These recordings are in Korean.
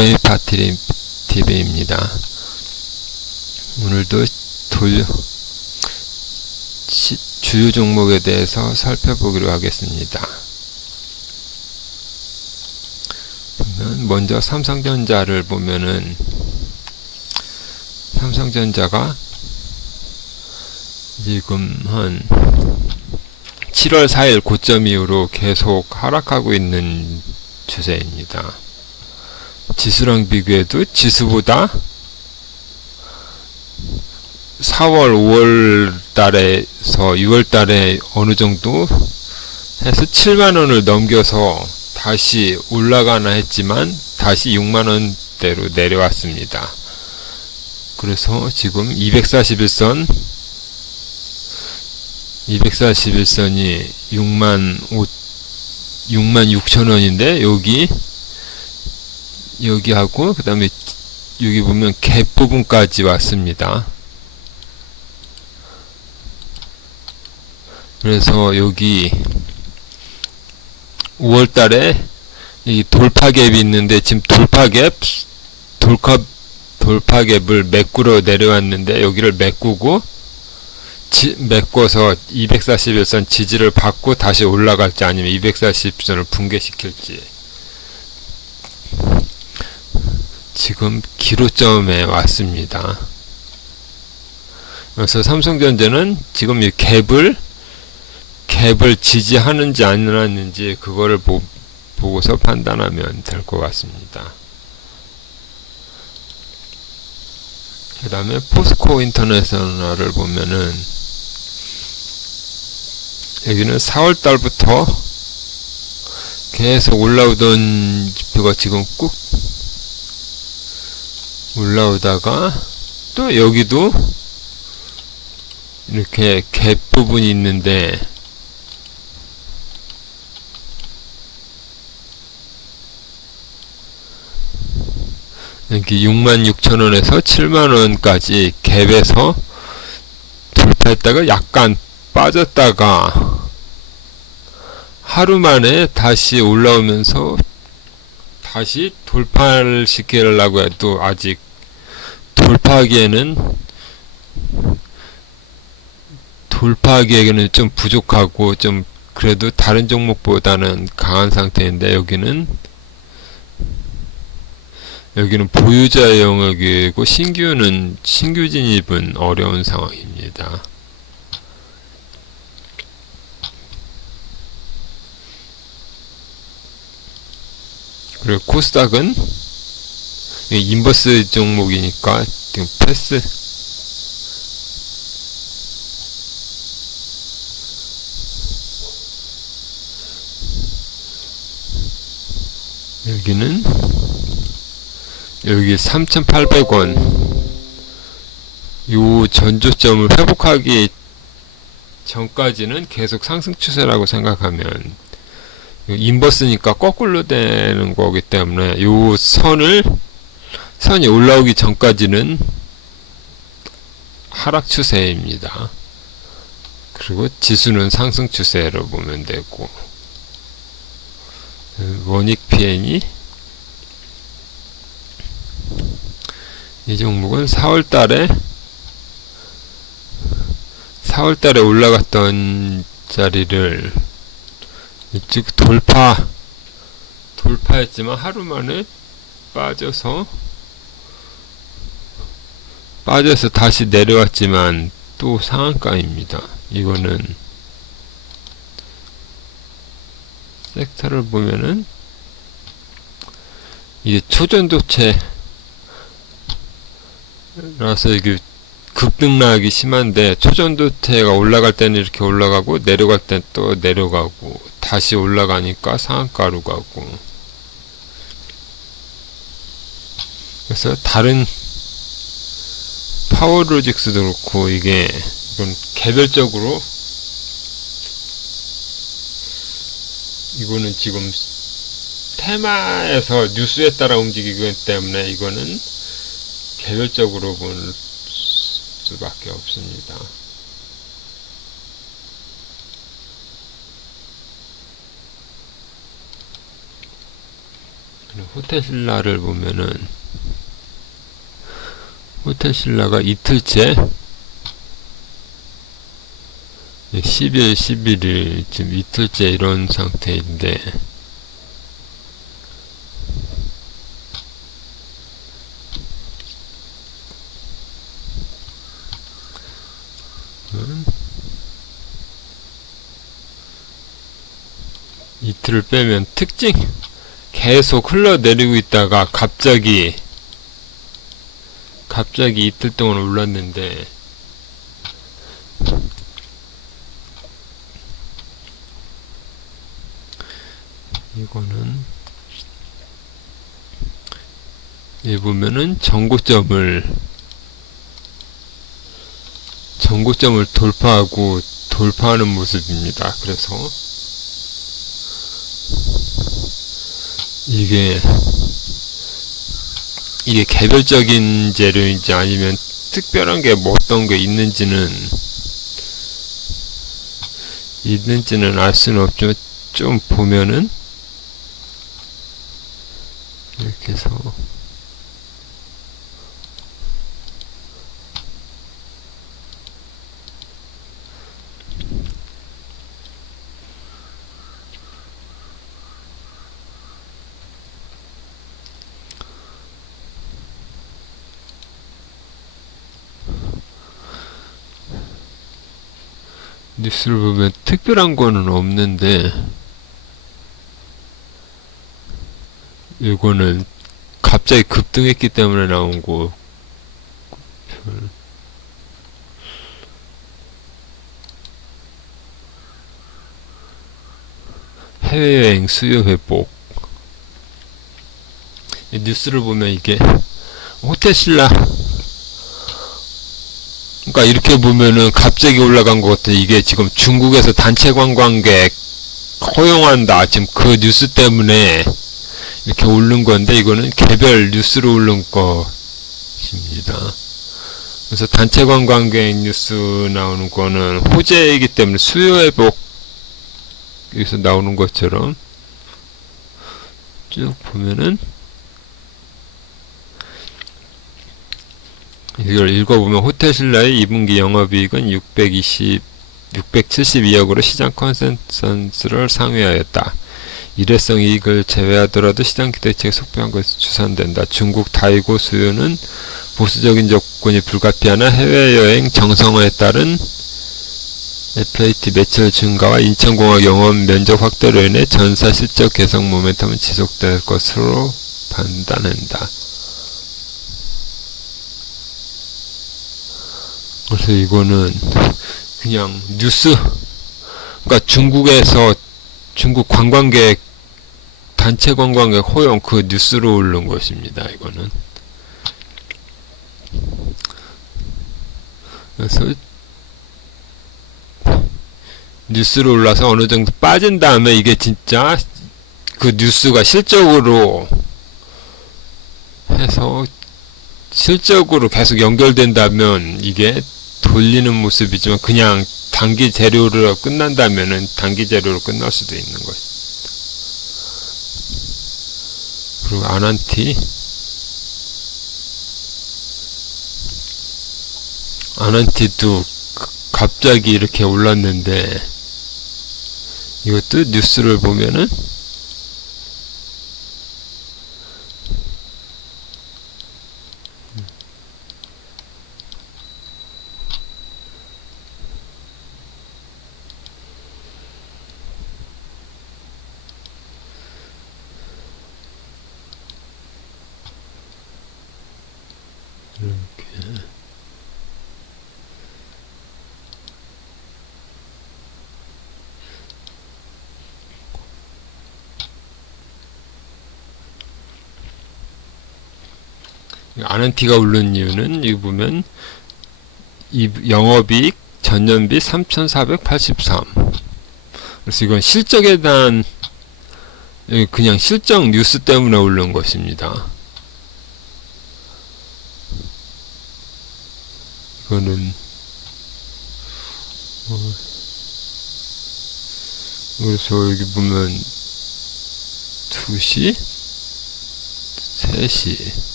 도레미 파티 TV입니다. 오늘도 주요 종목에 대해서 살펴보기로 하겠습니다. 먼저 삼성전자를 보면은 삼성전자가 지금 한 7월 4일 고점 이후로 계속 하락하고 있는 추세입니다. 지수랑 비교해도 지수보다 4월, 5월 달에서 6월 달에 어느 정도 해서 7만원을 넘겨서 다시 올라가나 했지만 다시 6만원대로 내려왔습니다. 그래서 지금 241선이 66,000원인데 여기하고 그 다음에 여기 보면 갭 부분까지 왔습니다. 그래서 여기 5월달에 이 돌파갭이 있는데 지금 돌파갭을 메꾸러 내려왔는데 여기를 메꿔서 241선 지지를 받고 다시 올라갈지 아니면 240선을 붕괴시킬지 지금 기로점에 왔습니다. 그래서 삼성전자는 지금 이 갭을 지지하는지 안 하는지 그거를 보고서 판단하면 될 것 같습니다. 그 다음에 포스코 인터내셔널을 보면은 여기는 4월달부터 계속 올라오던 지표가 지금 꾹 올라오다가 또 여기도 이렇게 갭 부분이 있는데 여기 66,000원에서 7만원까지 갭에서 돌파했다가 약간 빠졌다가 하루 만에 다시 올라오면서 다시 돌파를 시키려고 해도 아직 돌파하기에는 좀 부족하고 좀 그래도 다른 종목보다는 강한 상태인데 여기는 보유자 영역이고 신규 진입은 어려운 상황입니다. 그리고 코스닥은 인버스 종목이니까 지금 패스 여기 3,800원 요 전조점을 회복하기 전까지는 계속 상승 추세라고 생각하면 인버스니까 거꾸로 되는 거기 때문에 요 선이 올라오기 전까지는 하락 추세입니다. 그리고 지수는 상승 추세로 보면 되고 원익 PN이 이 종목은 4월달에 올라갔던 자리를 이쪽 돌파했지만 하루 만에 빠져서 다시 내려왔지만 또 상한가입니다. 이거는 섹터를 보면은 이게 초전도체 라서 이게 급등락이 심한데 초전도체가 올라갈 때는 이렇게 올라가고 내려갈 땐 또 내려가고 다시 올라가니까 상한가로 가고 그래서 다른 파워로직스도 그렇고 이건 개별적으로 이거는 지금 테마에서 뉴스에 따라 움직이기 때문에 이거는 개별적으로 볼 수밖에 없습니다. 호텔신라를 보면은 호텔신라가 이틀째 10일, 11일 지금 이틀째 이런 상태인데 이틀을 빼면 특징 계속 흘러내리고 있다가 갑자기 이틀 동안 올랐는데 이거는 여기 보면은 전고점을 돌파하는 모습입니다. 그래서 이게 개별적인 재료인지 아니면 특별한 게 뭐 어떤 게 있는지는 알 수는 없지만 좀 보면은 이렇게 해서 뉴스를 보면 특별한 거는 없는데 이거는 갑자기 급등했기 때문에 나온 거 해외여행 수요 회복 뉴스를 보면 이게 호텔신라 그러니까 이렇게 보면은 갑자기 올라간 것 같아. 이게 지금 중국에서 단체 관광객 허용한다. 지금 그 뉴스 때문에 이렇게 오른 건데 이거는 개별 뉴스로 오른 것입니다. 그래서 단체 관광객 뉴스 나오는 거는 호재이기 때문에 수요 회복 여기서 나오는 것처럼 쭉 보면은 이걸 읽어보면 호텔신라의 2분기 영업이익은 672억으로 시장 컨센서스를 상회하였다. 일회성 이익을 제외하더라도 시장 기대치가 속보한 것이 추산된다. 중국 다이고 수요는 보수적인 조건이 불가피하나 해외여행 정상화에 따른 FAT 매출 증가와 인천공항 영업 면적 확대로 인해 전사 실적 개선 모멘텀은 지속될 것으로 판단한다. 그래서 이거는 그냥 뉴스 그러니까 중국 관광객 단체 관광객 허용 그 뉴스로 오른 것입니다. 이거는 그래서 뉴스로 올라서 어느 정도 빠진 다음에 이게 진짜 그 뉴스가 실적으로 해서 실적으로 계속 연결된다면 이게 돌리는 모습이지만 그냥 단기 재료로 끝난다면은 단기 재료로 끝날 수도 있는 거죠. 그리고 아난티도 갑자기 이렇게 올랐는데 이것도 뉴스를 보면은 이렇게 아난티가 오른 이유는 여기 보면 이 영업이익 전년비 3,483 그래서 이건 실적에 대한 그냥 실적 뉴스 때문에 오른 것입니다. 이거는 그래서 여기 보면 2시 3시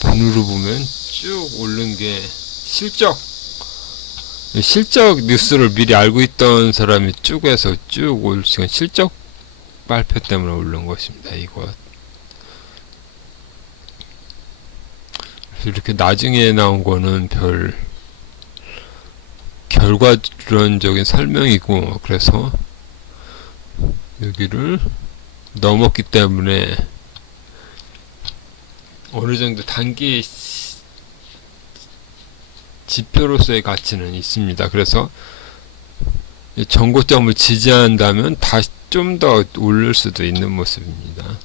분으로 보면 쭉 오른 게 실적 뉴스를 미리 알고 있던 사람이 쭉 해서 쭉 올 시간 실적 발표 때문에 오른 것입니다. 이거 이렇게 나중에 나온 거는 별 결과론적인 설명이고, 그래서 여기를 넘었기 때문에 어느 정도 단기 지표로서의 가치는 있습니다. 그래서 전고점을 지지한다면 다시 좀 더 오를 수도 있는 모습입니다.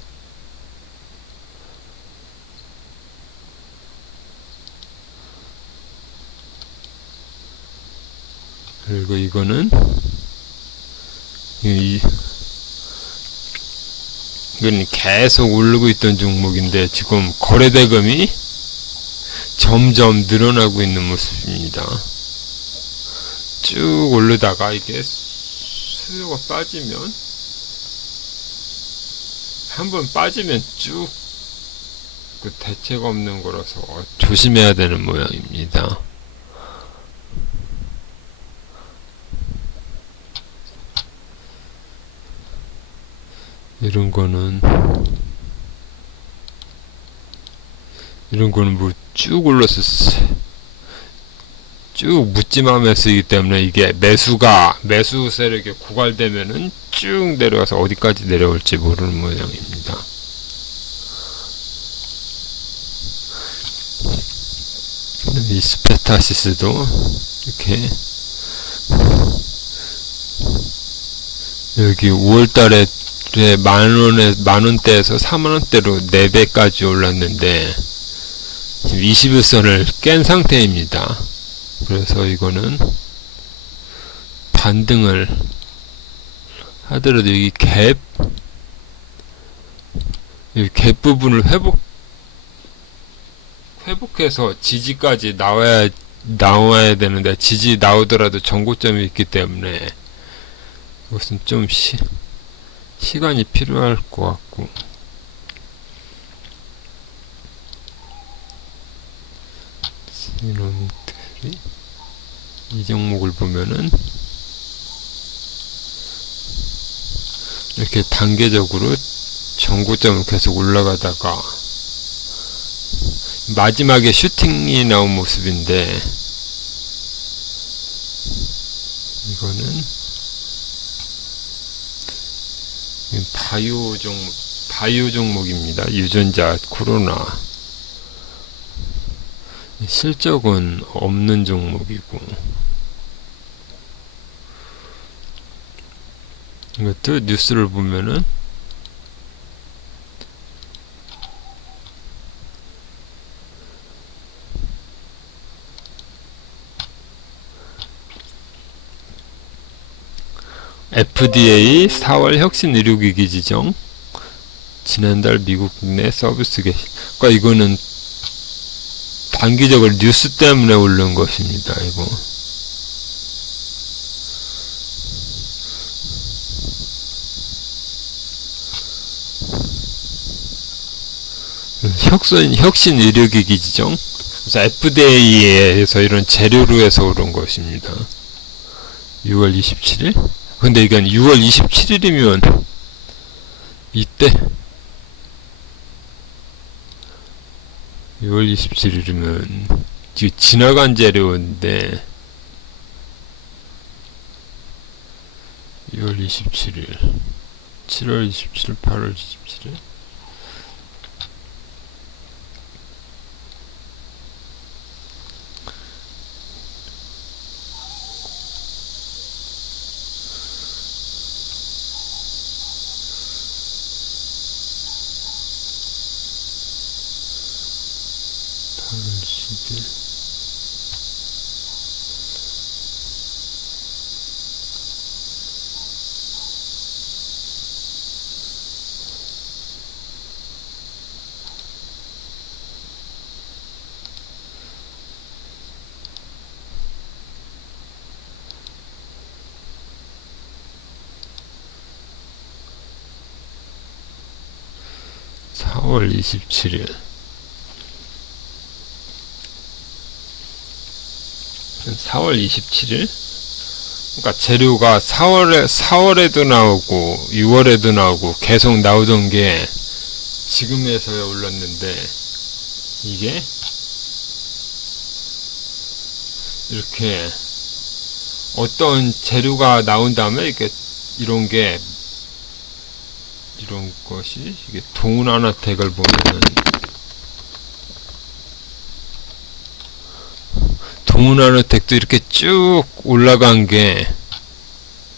그리고 이거는 이건 계속 오르고 있던 종목인데 지금 거래대금이 점점 늘어나고 있는 모습입니다. 쭉 오르다가 이게 수요가 빠지면 한번 빠지면 쭉 그 대책 없는 거라서 조심해야 되는 모양입니다. 이런 거는 뭐 쭉 올라서 쭉 묻지마며 쓰기 때문에 이게 매수 세력에 고갈되면은 쭉 내려가서 어디까지 내려올지 모르는 모양입니다. 이 스페타시스도 이렇게 여기 5월달에 만원대에서 4만원대로 4배까지 올랐는데 지금 21선을 깬 상태입니다. 그래서 이거는 반등을 하더라도 이 갭 부분을 회복해서 지지까지 나와야 되는데, 지지 나오더라도 전고점이 있기 때문에 이것은 좀 시간이 필요할 것 같고, 이놈들이 이 종목을 보면은 이렇게 단계적으로 전고점을 계속 올라가다가 마지막에 슈팅이 나온 모습인데, 이거는 바이오 종목입니다. 유전자 코로나. 실적은 없는 종목이고, 이것도 뉴스를 보면은 FDA 4월 혁신 의료기기 지정, 지난달 미국 내 서비스 개시. 그러니까 이거는 단기적으로 뉴스 때문에 오른 것입니다. 이거 혁신 의료기기 지정. 그래서 FDA에서 이런 재료로 해서 오른 것입니다. 6월 27일? 근데 이건 6월 27일이면 이때 6월 27일이면 지금 지나간 재료인데, 6월 27일, 7월 27일, 8월 27일. 4월 27일. 4월 27일? 그러니까 재료가 4월에도 나오고 6월에도 나오고 계속 나오던 게 지금에서야 올랐는데, 이게 이렇게 어떤 재료가 나온 다음에 이런 것이 이게 동운하나택을 보면은 동운하나택도 이렇게 쭉 올라간 게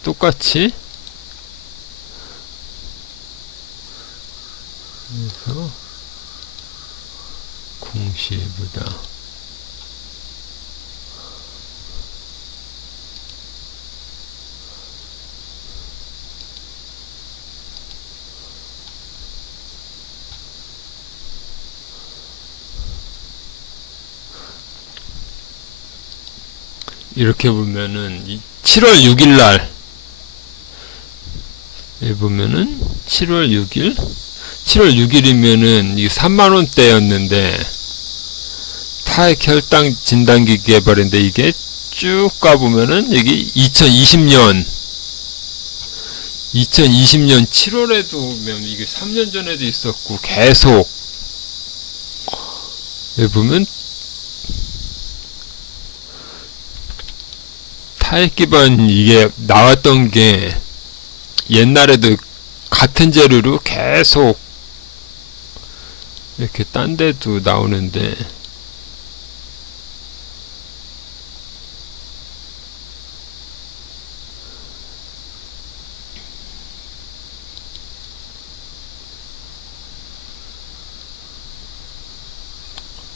똑같이, 그래서 공시보다 이렇게 보면은 7월 6일 날 보면은 7월 6일이면은 이 3만원대였는데 타액 혈당 진단기 개발인데, 이게 쭉 가보면은 여기 2020년 7월에도 이게 3년 전에도 있었고 계속 여기 보면 타액 기반 이게 나왔던 게 옛날에도 같은 재료로 계속 이렇게 딴 데도 나오는데,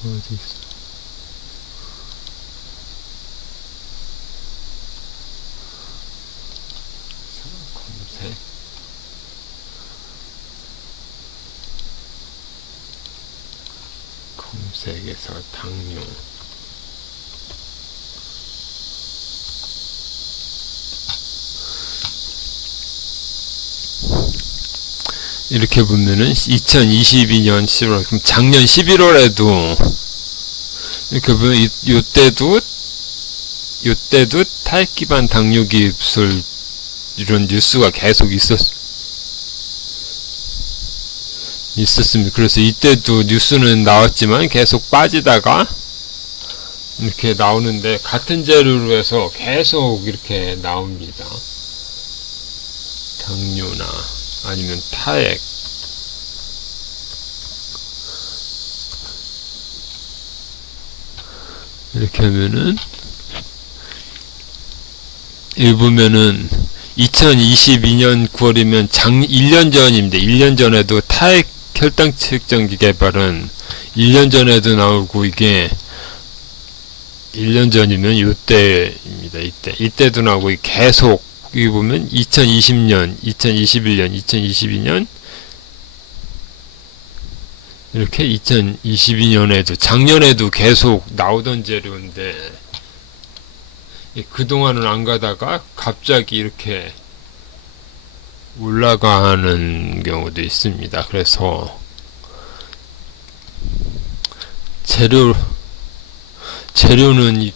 어디 있어? 검색. 검색에서 당뇨. 이렇게 보면은 2022년 10월, 그럼 작년 11월에도 이렇게 보면 요때도 타액 기반 당뇨 기입술 이런 뉴스가 계속 있었습니다. 그래서 이때도 뉴스는 나왔지만 계속 빠지다가 이렇게 나오는데, 같은 재료로 해서 계속 이렇게 나옵니다. 당뇨나 아니면 타액. 이렇게 하면은 여기 보면은 2022년 9월이면 1년 전입니다. 1년 전에도 타액 혈당 측정기 개발은 1년 전에도 나오고, 이게 1년 전이면 요때입니다. 이때도 나오고 계속 여기 보면 2020년, 2021년, 2022년 이렇게 2022년에도 작년에도 계속 나오던 재료인데, 그동안은 안 가다가 갑자기 이렇게 올라가는 경우도 있습니다. 그래서 재료는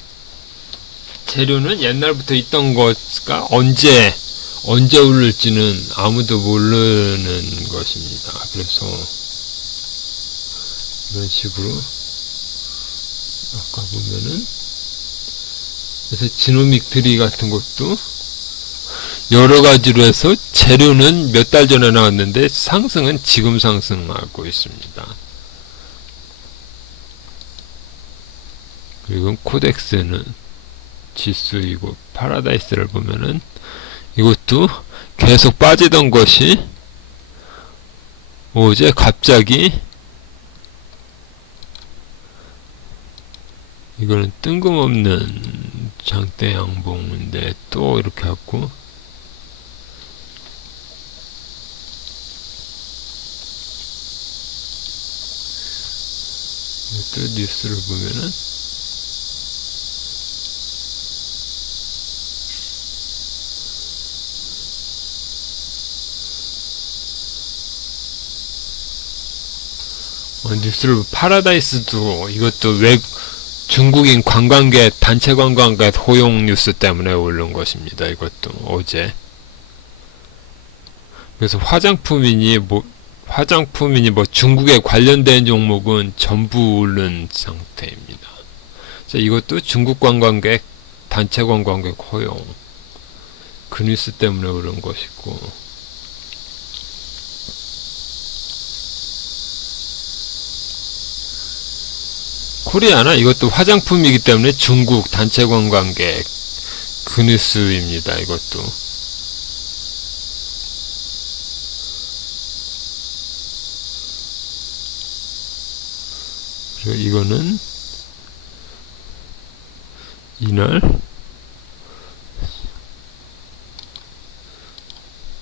옛날부터 있던 거가 언제 오를지는 아무도 모르는 것입니다. 그래서 이런 식으로 아까 보면은, 그래서 지노믹 트리 같은 것도 여러 가지로 해서 재료는 몇 달 전에 나왔는데 상승은 지금 상승하고 있습니다. 그리고 코덱스는 지수이고, 파라다이스를 보면은 이것도 계속 빠지던 것이 어제 갑자기, 이거는 뜬금없는 장대 양봉인데 또 이렇게 하고, 또 뉴스를 보면은 뉴스를 파라다이스도 이것도 중국인 관광객 단체 관광객 호용 뉴스 때문에 오른 것입니다. 이것도 어제. 그래서 화장품이니 뭐 중국에 관련된 종목은 전부 오른 상태입니다. 이것도 중국 관광객 단체 관광객 호용 그 뉴스 때문에 오른 것이고, 코리아나 이것도 화장품이기 때문에 중국 단체 관광객 그 뉴스입니다. 이것도. 그리고 이거는 이날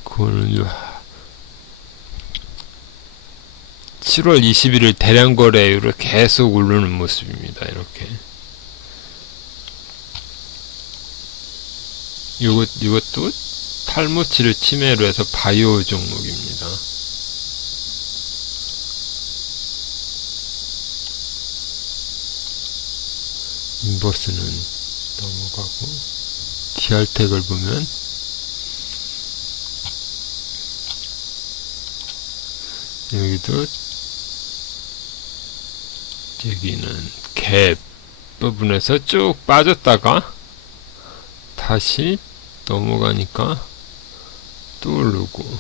그거는 7월 21일 대량 거래율을 계속 오르는 모습입니다. 이렇게. 이것도 탈모치를 치매로 해서 바이오 종목입니다. 인버스는 넘어가고, 디알텍을 보면 여기도 여기는 갭 부분에서 쭉 빠졌다가 다시 넘어가니까 또 오르고,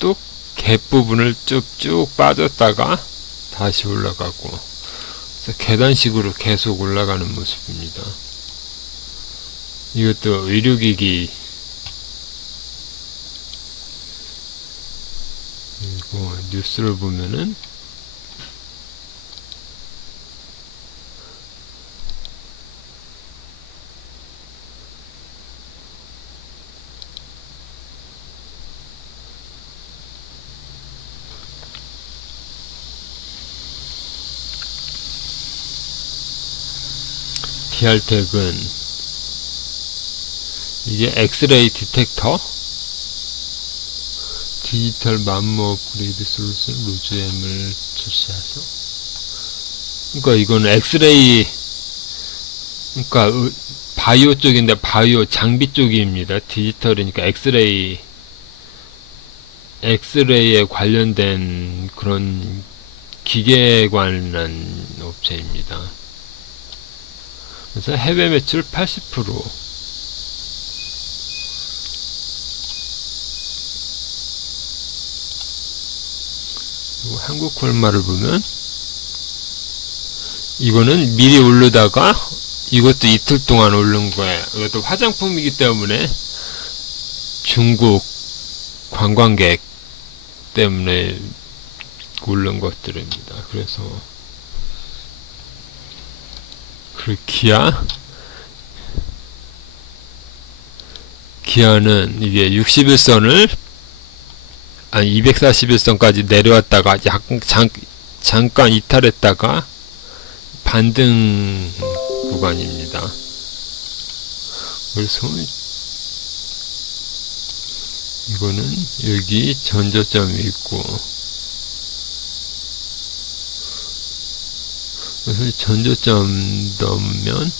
또 갭 부분을 쭉쭉 빠졌다가 다시 올라가고, 그래서 계단식으로 계속 올라가는 모습입니다. 이것도 의료기기, 그리고 뉴스를 보면은 디알텍은 이게 엑스레이 디텍터 디지털 만모 업그레이드 솔루션 로즈엠을 출시해서, 그러니까 이거는 엑스레이, 그러니까 바이오 쪽인데 바이오 장비 쪽입니다. 디지털이니까 엑스레이에 관련된 그런 기계에 관한 업체입니다. 그래서 해외 매출 80%, 한국 콜마를 보면 이거는 미리 오르다가 이것도 이틀 동안 오른 거예요. 이것도 화장품이기 때문에 중국 관광객 때문에 오른 것들입니다. 그래서 기아는 이게 61선을 241선까지 내려왔다가 잠깐 이탈했다가 반등 구간입니다. 그래서 이거는 여기 전저점이 있고, 그래서 전저점 넘으면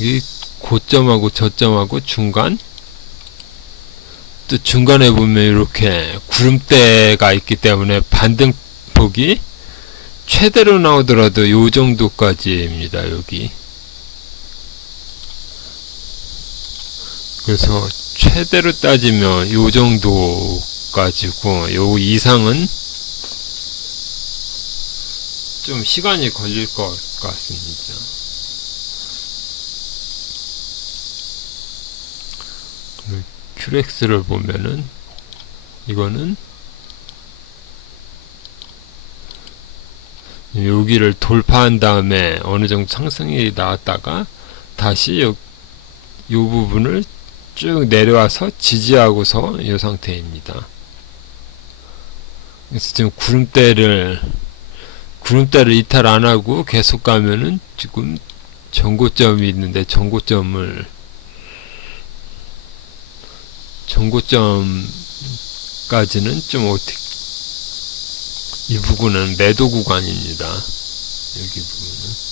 이 고점하고 저점하고 중간, 또 중간에 보면 이렇게 구름대가 있기 때문에 반등폭이 최대로 나오더라도 요 정도까지입니다. 여기. 그래서 최대로 따지면 요 정도까지고, 요 이상은 좀 시간이 걸릴 것 같습니다. 큐렉스를 보면은 이거는 여기를 돌파한 다음에 어느 정도 상승이 나왔다가 다시 요 부분을 쭉 내려와서 지지하고서 이 상태입니다. 그래서 지금 구름대를 이탈 안하고 계속 가면은 지금 전고점이 있는데, 전고점 여기까지는 좀 어떻게, 이 부분은 매도 구간입니다. 여기 부분은.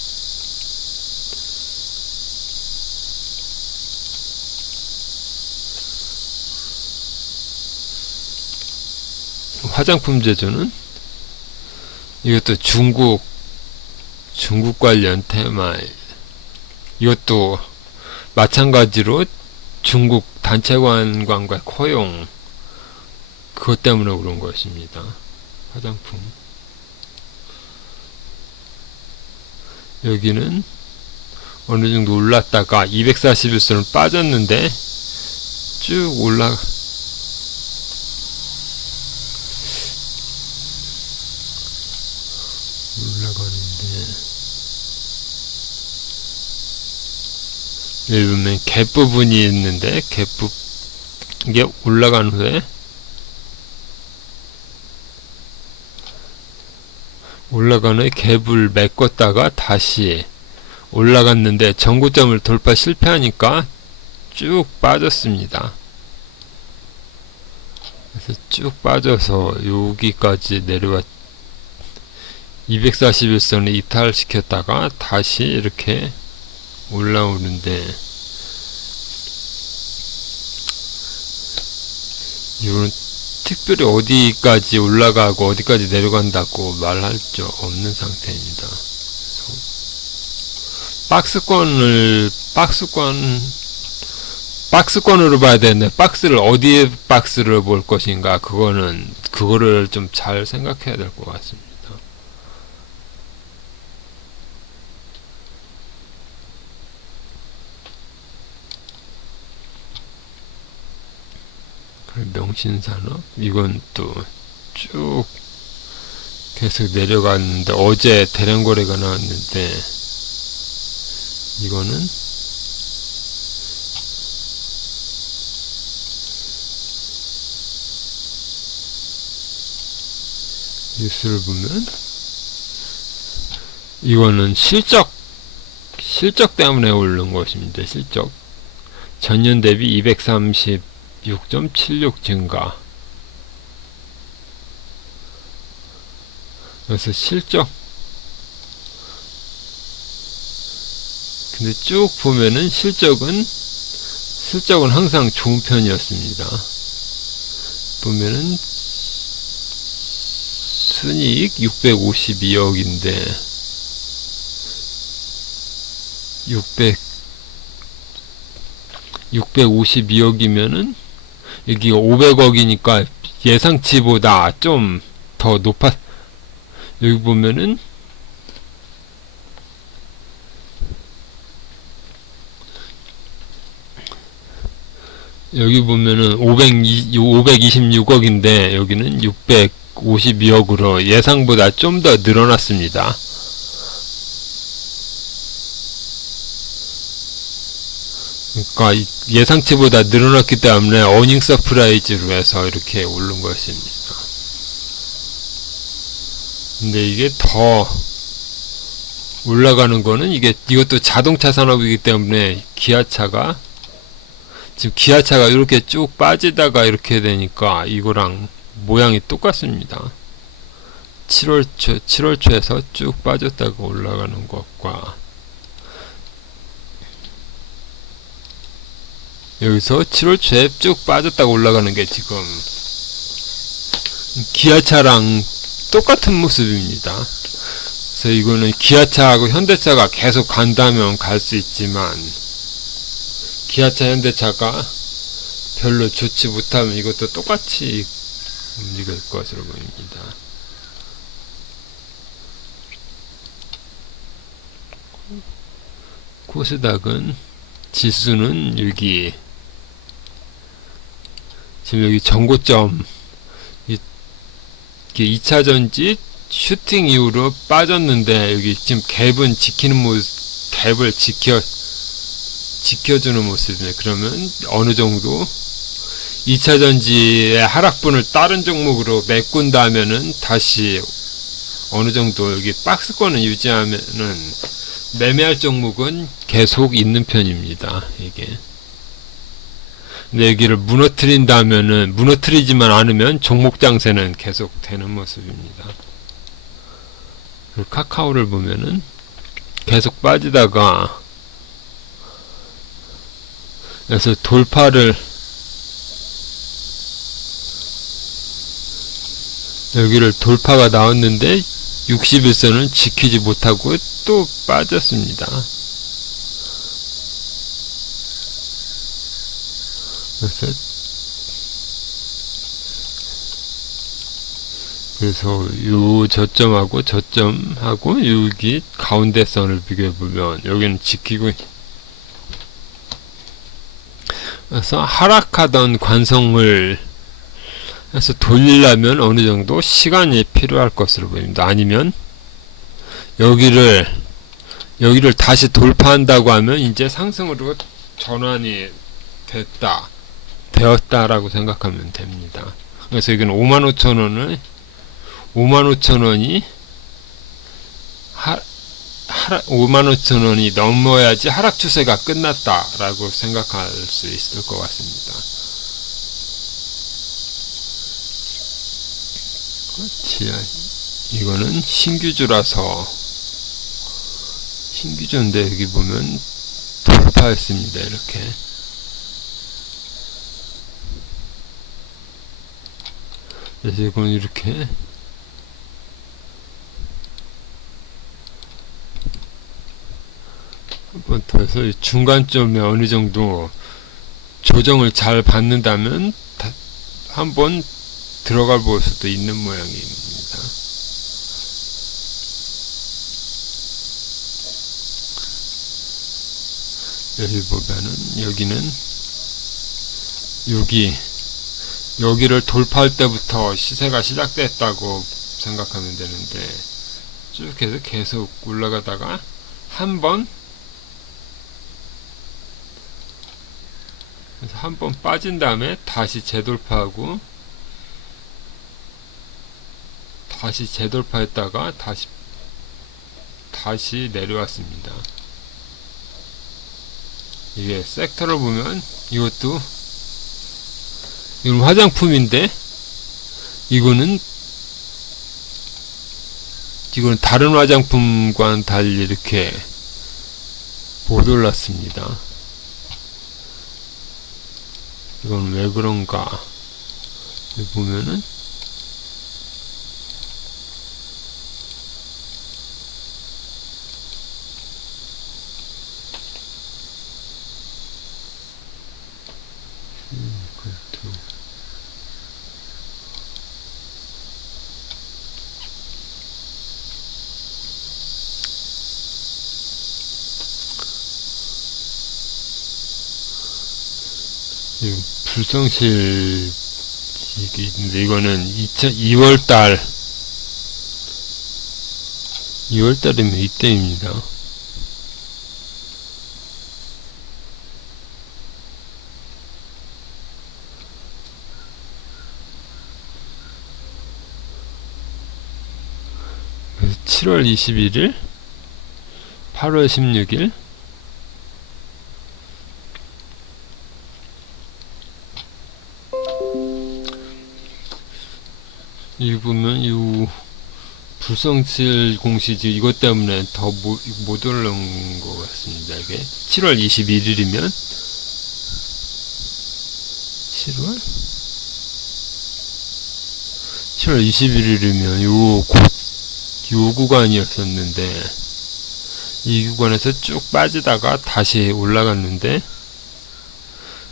화장품 제조는 이것도 중국 관련 테마. 이것도 마찬가지로 중국 단체 관광과 허용, 그것 때문에 그런 것입니다. 화장품. 여기는 어느 정도 올랐다가 241선을 빠졌는데 쭉 올라가는데, 여기 보면 갭 부분이 있는데, 이게 올라간 후에 갭을 메꿨다가 다시 올라갔는데 전고점을 돌파 실패하니까 쭉 빠졌습니다. 그래서 쭉 빠져서 여기까지 내려왔, 241선을 이탈시켰다가 다시 이렇게 올라오는데, 이거는 특별히 어디까지 올라가고 어디까지 내려간다고 말할 수 없는 상태입니다. 박스권으로 봐야 되는데, 어디에 박스를 볼 것인가, 그거를 좀 잘 생각해야 될 것 같습니다. 명신산업, 이건 또 쭉 계속 내려갔는데, 어제 대량 거래가 나왔는데, 이거는 뉴스를 보면 이거는 실적 때문에 오른 것입니다. 실적 전년 대비 236.76 증가. 그래서 실적, 근데 쭉 보면은 실적은 항상 좋은 편이었습니다. 보면은 순이익 652억인데 652억이면은 여기가 500억이니까 예상치보다 좀 더 여기 보면은 여기 보면은 526억인데 여기는 652억으로 예상보다 좀 더 늘어났습니다. 그러니까 예상치보다 늘어났기 때문에 어닝 서프라이즈로 해서 이렇게 오른 것입니다. 근데 이게 더 올라가는 거는 이것도 자동차 산업이기 때문에 기아차가 이렇게 쭉 빠지다가 이렇게 되니까 이거랑 모양이 똑같습니다. 7월 초에서 쭉 빠졌다가 올라가는 것과 여기서 7월 초에 쭉 빠졌다가 올라가는 게 지금 기아차랑 똑같은 모습입니다. 그래서 이거는 기아차하고 현대차가 계속 간다면 갈 수 있지만 기아차, 현대차가 별로 좋지 못하면 이것도 똑같이 움직일 것으로 보입니다. 코스닥은 지수는 여기 지금 여기 전고점 2차전지 슈팅 이후로 빠졌는데 여기 지금 갭은 갭을 지켜주는 모습이네. 그러면 어느 정도 2차전지의 하락분을 다른 종목으로 메꾼다면은 다시 어느 정도 여기 박스권을 유지하면은 매매할 종목은 계속 있는 편입니다. 이게 근데 여기를 무너뜨린다면은, 무너뜨리지만 않으면 종목 장세는 계속 되는 모습입니다. 카카오를 보면은 계속 빠지다가 그래서 돌파를 여기를 돌파가 나왔는데 61선을 지키지 못하고 또 빠졌습니다. 그래서 요 저점하고 저점하고 여기 가운데 선을 비교해 보면 여기는 지키고, 그래서 하락하던 관성을 해서 돌리려면 어느 정도 시간이 필요할 것으로 보입니다. 아니면 여기를 다시 돌파한다고 하면 이제 상승으로 전환이 되었다라고 생각하면 됩니다. 그래서 여기는 55,000원을 55,000원이 55,000원이 넘어야지 하락 추세가 끝났다라고 생각할 수 있을 것 같습니다. 이거는 신규주인데 여기 보면 돌파했습니다. 이렇게. 그래서 이건 이렇게 한번 더 해서 중간점에 어느 정도 조정을 잘 받는다면 한번 들어가 볼 수도 있는 모양입니다. 여기 보면은 여기를 돌파할 때부터 시세가 시작됐다고 생각하면 되는데 쭉 해서 계속 올라가다가 한번 빠진 다음에 다시 재돌파하고 다시 재돌파했다가 다시 내려왔습니다. 이게 섹터를 보면 이건 화장품인데 이거는 다른 화장품과는 달리 이렇게 못 올랐습니다. 이건 왜 그런가? 여기 보면은 불성실 이게 있는데 이거는 2월달이면 이때입니다. 그래서 7월 21일 8월 16일 이 보면 이 불성실 공시지 이것 때문에 더 못 올라온 것 같습니다. 이게 7월 21일이면 7월 21일이면 요 구간이었었는데 이 구간에서 쭉 빠지다가 다시 올라갔는데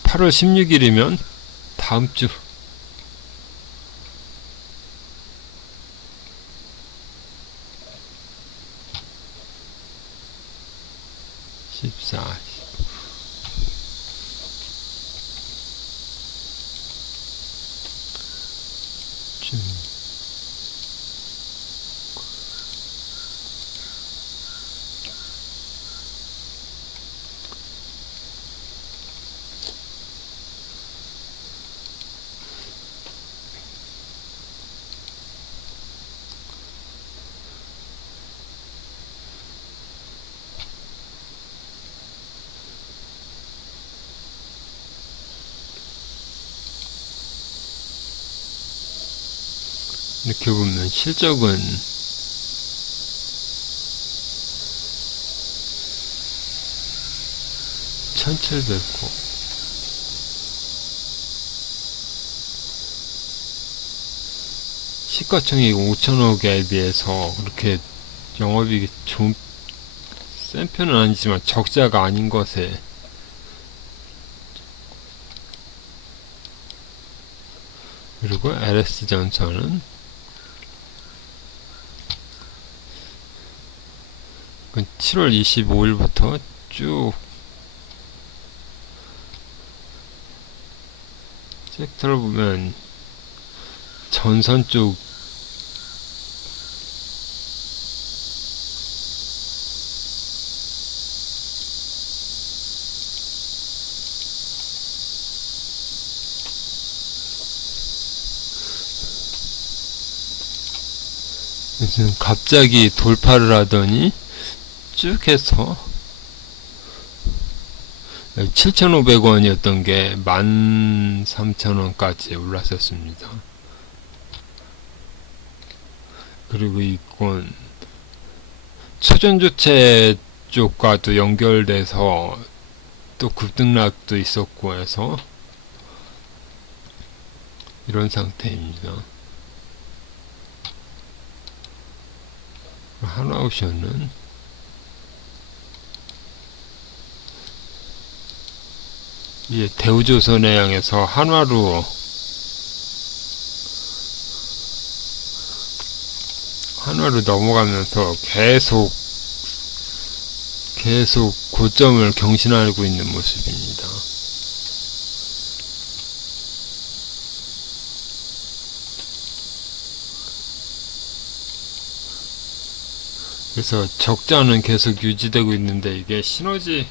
8월 16일이면 다음주 14 10 이렇게 보면 실적은 1700고 시가총액 5천억에 비해서 그렇게 영업이익이 좀 센 편은 아니지만 적자가 아닌 것에 그리고 LS전선은 7월 25일부터 쭉 섹터를 보면 전선 쪽 무슨 갑자기 돌파를 하더니 쭉 해서 7,500원이었던 게 13,000원까지 올랐었습니다. 그리고 이건 초전조체 쪽과도 연결돼서 또 급등락도 있었고 해서 이런 상태입니다. 하나오션은 이게 대우조선에 향해서 한화로 넘어가면서 계속 고점을 경신하고 있는 모습입니다. 그래서 적자는 계속 유지되고 있는데 이게 시너지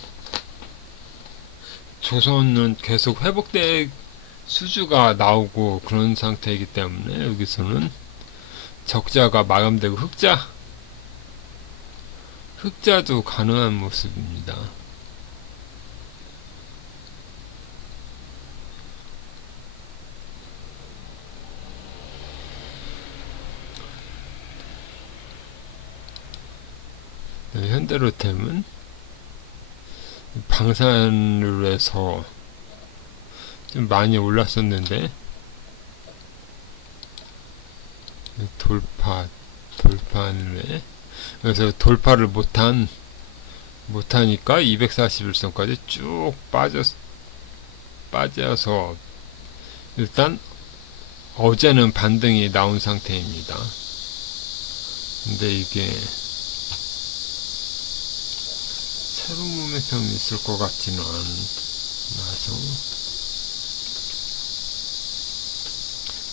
조선은 계속 회복될 수주가 나오고 그런 상태이기 때문에 여기서는 적자가 마감되고 흑자도 가능한 모습입니다. 현대로템은 방산으로 해서 좀 많이 올랐었는데 돌파를 해. 그래서 돌파를 못하니까 241선까지 쭉 빠져서 일단 어제는 반등이 나온 상태입니다. 근데 이게 새로운 모멘텀이 있을 것 같지는 않아서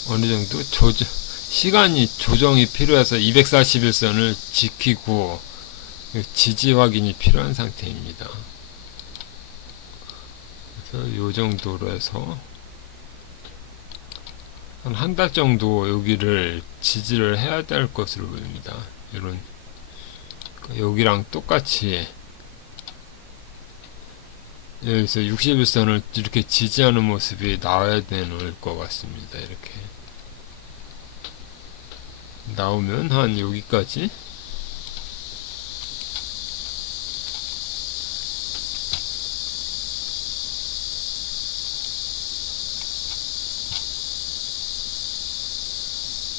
어느 정도 시간이 조정이 필요해서 241선을 지키고 지지 확인이 필요한 상태입니다. 그래서 요 정도로 해서 한 달 정도 여기를 지지를 해야 될 것으로 보입니다. 이런 여기랑 똑같이 여기서 61선을 이렇게 지지하는 모습이 나와야 되는 것 같습니다. 이렇게 나오면 한 여기까지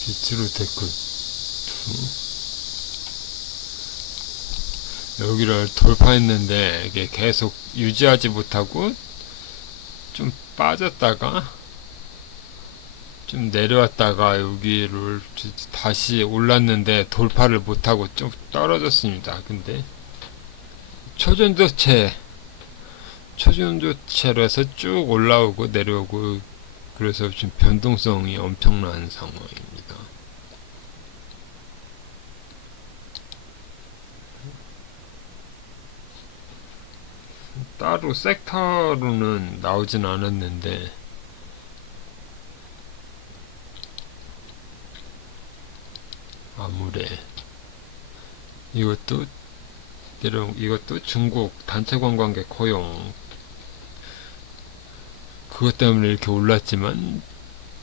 빛으로 데크 2 여기를 돌파했는데 이게 계속 유지하지 못하고 좀 빠졌다가 좀 내려왔다가 여기를 다시 올랐는데 돌파를 못하고 좀 떨어졌습니다. 근데 초전조체로 해서 쭉 올라오고 내려오고 그래서 지금 변동성이 엄청난 상황입니다. 따로 섹터로는 나오진 않았는데 아무래 이것도 중국 단체 관광객 고용 그것 때문에 이렇게 올랐지만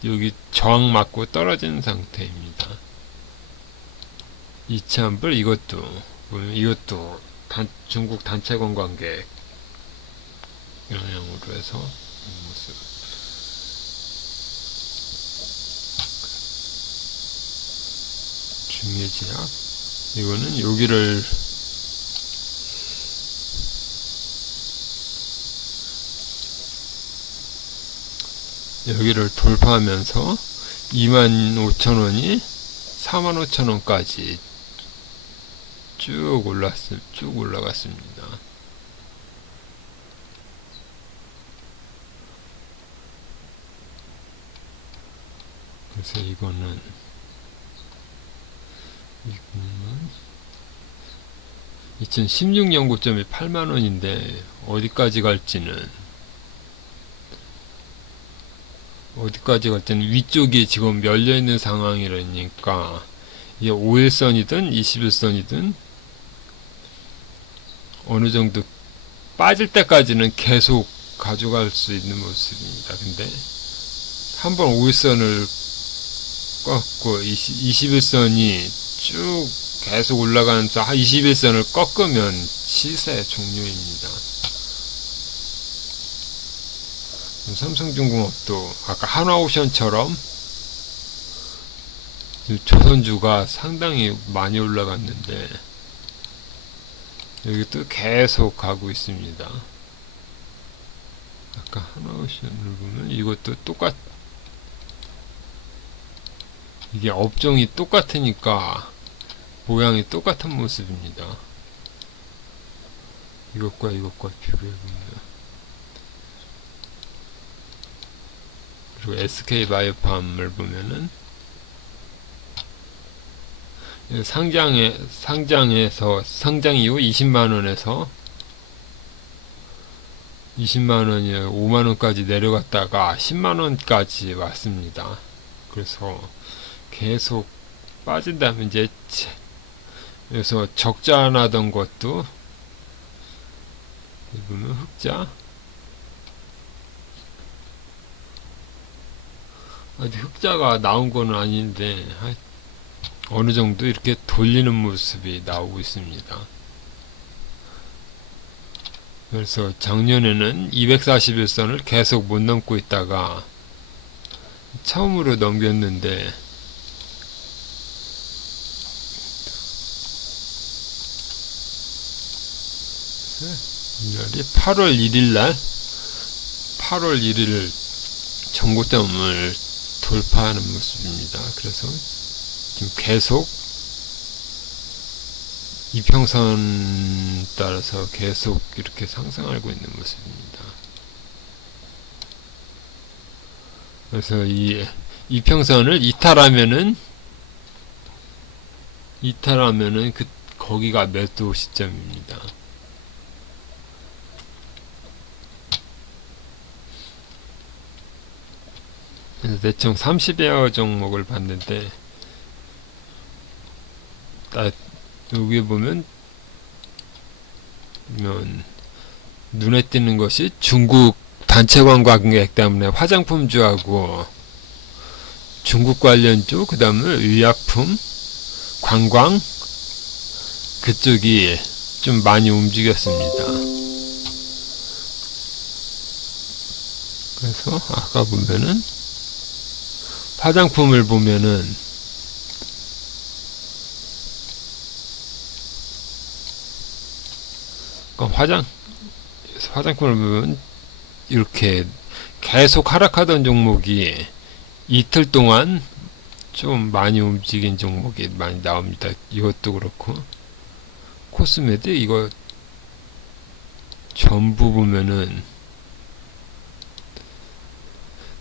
여기 저항 맞고 떨어지는 상태입니다. 2,000불 이것도 보면 이것도 중국 단체 관광객 영향으로 해서 모습. 중예제약 이거는 여기를 돌파하면서 25,000원이 45,000원까지 쭉 올라갔습니다. 그래서 이거는 2016년 고점이 8만원인데 어디까지 갈지는 위쪽이 지금 열려있는 상황이라니까 이게 5일선이든 21선이든 어느 정도 빠질 때까지는 계속 가져갈 수 있는 모습입니다. 근데 한번 5일선을 꺾고 21선이 쭉 계속 올라가면서 21선을 꺾으면 시세 종료입니다. 삼성중공업도 아까 한화오션처럼 조선주가 상당히 많이 올라갔는데 여기 또 계속 가고 있습니다. 아까 한화오션을 보면 이것도 이게 업종이 똑같으니까 모양이 똑같은 모습입니다. 이것과 비교해보면 그리고 SK바이오팜을 보면은 상장 이후 20만원에서 20만원이 5만원까지 내려갔다가 10만원까지 왔습니다. 그래서 계속 빠진다면 이제 그래서 적자 나던 것도 보면 흑자 아직 흑자가 나온 거는 아닌데 어느 정도 이렇게 돌리는 모습이 나오고 있습니다. 그래서 작년에는 241선을 계속 못 넘고 있다가 처음으로 넘겼는데 이날이 8월 1일 전고점을 돌파하는 모습입니다. 그래서 지금 계속 이평선 따라서 계속 이렇게 상승하고 있는 모습입니다. 그래서 이 이평선을 이탈하면은 거기가 매도 시점입니다. 그래서 대충 30여 종목을 봤는데 여기 보면 눈에 띄는 것이 중국 단체 관광객 때문에 화장품주하고 중국 관련주, 그 다음에 의약품, 관광 그쪽이 좀 많이 움직였습니다. 그래서 아까 보면은 화장품을 보면은 화장품을 보면 이렇게 계속 하락하던 종목이 이틀 동안 좀 많이 움직인 종목이 많이 나옵니다. 이것도 그렇고 코스메틱 이거 전부 보면은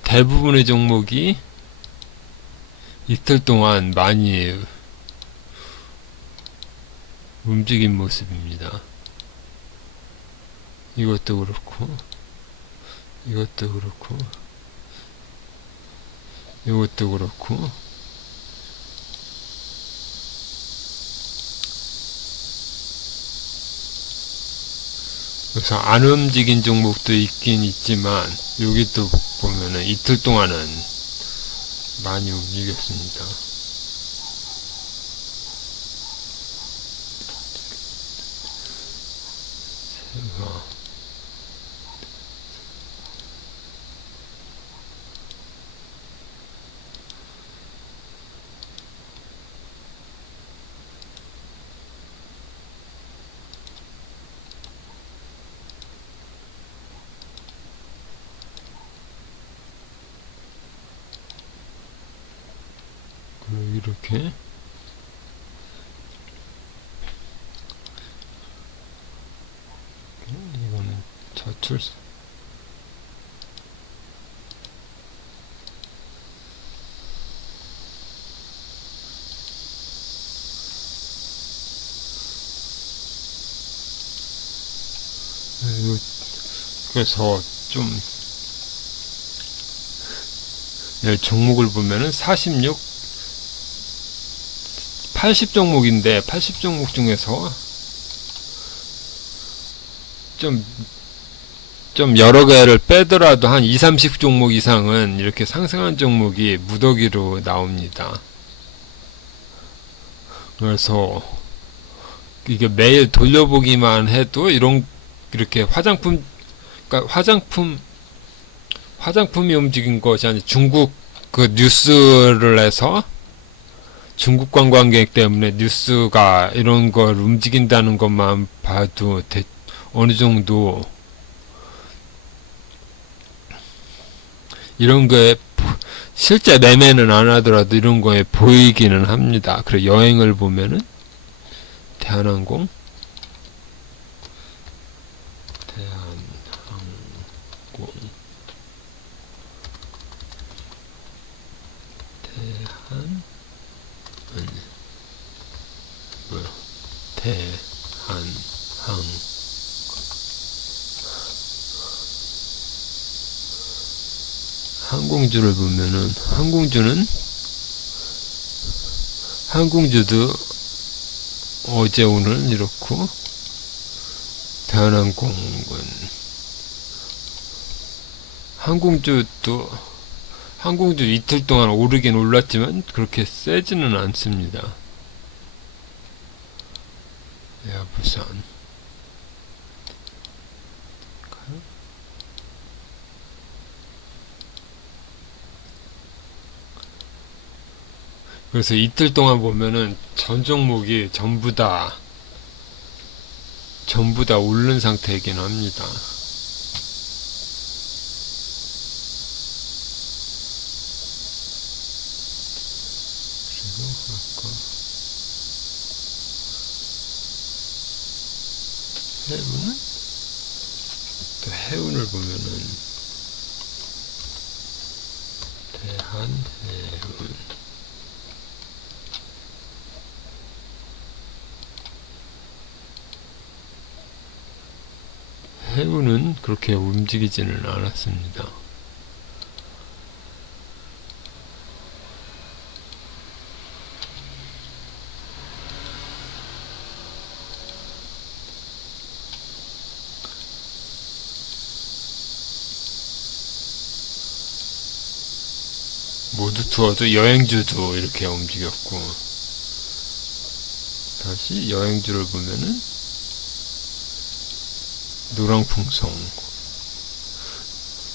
대부분의 종목이 이틀 동안 많이 움직인 모습입니다. 이것도 그렇고 이것도 그렇고 이것도 그렇고 그래서 안 움직인 종목도 있긴 있지만 여기 또 보면은 이틀 동안은 많이 움직였습니다. 이렇게 이거는 저출소 그래서 좀 종목을 보면은 46 80 종목인데 80 종목 중에서 좀 여러 개를 빼더라도 한 2, 30 종목 이상은 이렇게 상승한 종목이 무더기로 나옵니다. 그래서 이게 매일 돌려보기만 해도 이렇게 그러니까 화장품이 움직인 것이 아니라 중국 그 뉴스를 해서 중국 관광객 때문에 뉴스가 이런 걸 움직인다는 것만 봐도 어느 정도 이런 거에 실제 매매는 안 하더라도 이런 거에 보이기는 합니다. 그리고 여행을 보면은 대한항공 항공주를 보면은 항공주도 어제 오늘 이렇고 대한항공은 항공주 이틀 동안 오르긴 올랐지만 그렇게 세지는 않습니다. 에어부산 그래서 이틀 동안 보면은 전 종목이 전부 다 오른 상태이긴 합니다. 그리고 아까 해운을 보면은 대한해운 해운은 그렇게 움직이지는 않았습니다. 모두 투어도 여행주도 이렇게 움직였고 다시 여행주를 보면은 노랑풍성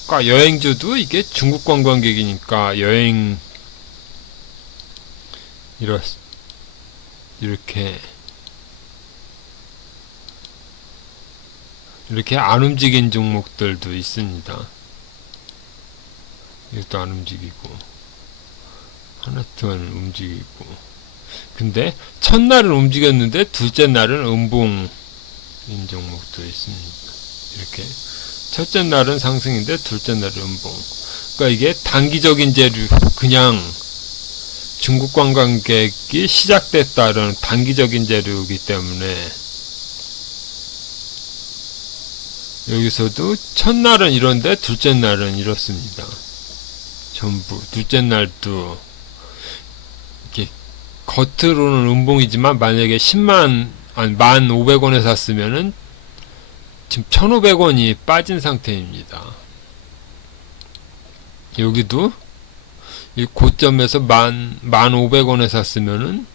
그러니까 여행주도 이게 중국 관광객이니까 여행 이렇게 안 움직인 종목들도 있습니다. 이것도 안 움직이고 하나만 움직이고 근데 첫날은 움직였는데 둘째 날은 음봉인 종목도 있습니다. 이렇게 첫째 날은 상승인데 둘째 날은 음봉. 그러니까 이게 단기적인 재료 그냥 중국 관광객이 시작됐다는 단기적인 재료이기 때문에 여기서도 첫날은 이런데 둘째 날은 이렇습니다. 전부 둘째 날도 이렇게 겉으로는 음봉이지만 만약에 1,500원에 샀으면은 지금 1,500원이 빠진 상태입니다. 여기도 이 고점에서 1,500원에 샀으면은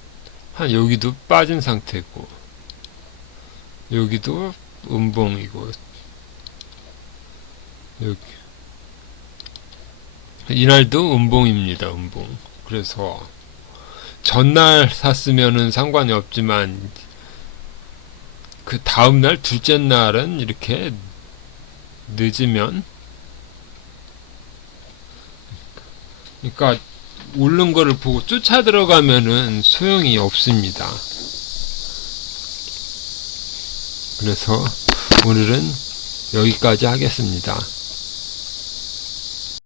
한 여기도 빠진 상태고, 여기도 음봉이고, 여기 이날도 음봉입니다. 음봉. 그래서 전날 샀으면은 상관이 없지만 그 다음날 둘째 날은 이렇게 늦으면, 그러니까 오른 거를 보고 쫓아 들어가면은 소용이 없습니다. 그래서 오늘은 여기까지 하겠습니다.